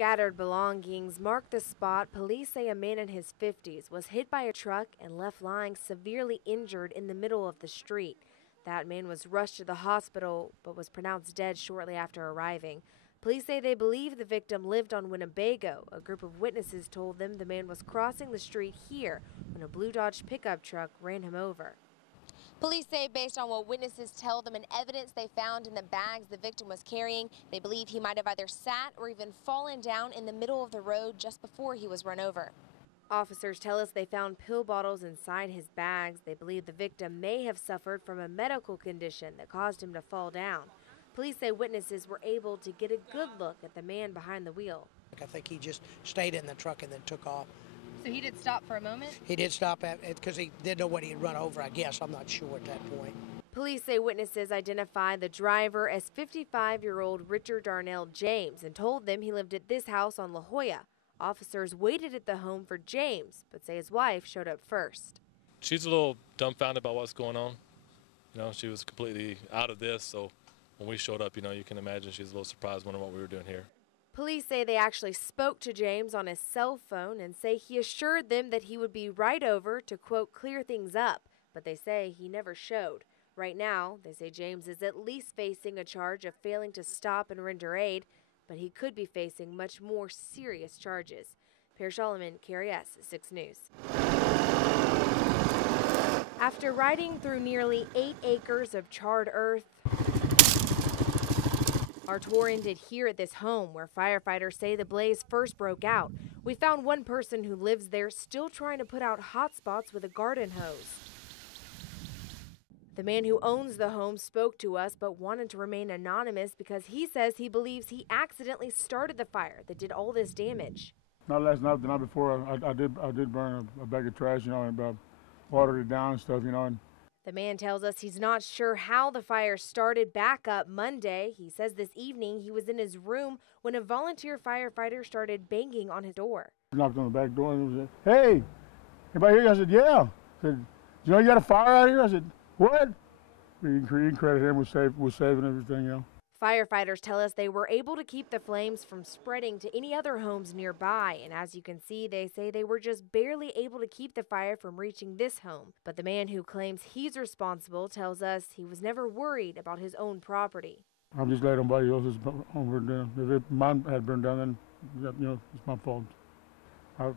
scattered belongings mark the spot. Police say a man in his 50s was hit by a truck and left lying severely injured in the middle of the street. That man was rushed to the hospital but was pronounced dead shortly after arriving. Police say they believe the victim lived on Winnebago. A group of witnesses told them the man was crossing the street here when a blue Dodge pickup truck ran him over. Police say based on what witnesses tell them and evidence they found in the bags the victim was carrying, they believe he might have either sat or even fallen down in the middle of the road just before he was run over. Officers tell us they found pill bottles inside his bags. They believe the victim may have suffered from a medical condition that caused him to fall down. Police say witnesses were able to get a good look at the man behind the wheel. I think he just stayed in the truck and then took off. So he did stop for a moment? He did stop because he didn't know what he had run over, I guess. I'm not sure at that point. Police say witnesses identified the driver as 55-year-old Richard Darnell James and told them he lived at this house on La Jolla. Officers waited at the home for James, but say his wife showed up first. She's a little dumbfounded about what's going on. You know, she was completely out of this, so when we showed up, you know, you can imagine she's a little surprised wondering what we were doing here. Police say they actually spoke to James on his cell phone and say he assured them that he would be right over to, quote, clear things up, but they say he never showed. Right now, they say James is at least facing a charge of failing to stop and render aid, but he could be facing much more serious charges. ParrishAllemanPart, KRS 6 News. After riding through nearly 8 acres of charred earth, our tour ended here at this home where firefighters say the blaze first broke out. We found one person who lives there still trying to put out hot spots with a garden hose. The man who owns the home spoke to us but wanted to remain anonymous because he says he believes he accidentally started the fire that did all this damage. Not last night, the night before, I did burn a bag of trash, you know, and watered it down and stuff, you know. The man tells us he's not sure how the fire started back up Monday. He says this evening he was in his room when a volunteer firefighter started banging on his door. He knocked on the back door and said, "Hey, anybody here?" I said, "Yeah." He said, "You know you got a fire out here?" I said, "What?" You can credit him with saving everything, you know. Firefighters tell us they were able to keep the flames from spreading to any other homes nearby, and as you can see, they say they were just barely able to keep the fire from reaching this home. But the man who claims he's responsible tells us he was never worried about his own property. I'm just glad nobody else's home burned down. If mine had burned down, then, you know, it's my fault. I'm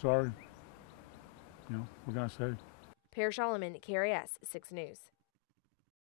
sorry. You know, what can I say? ParrishAllemanPart, KRS 6 News.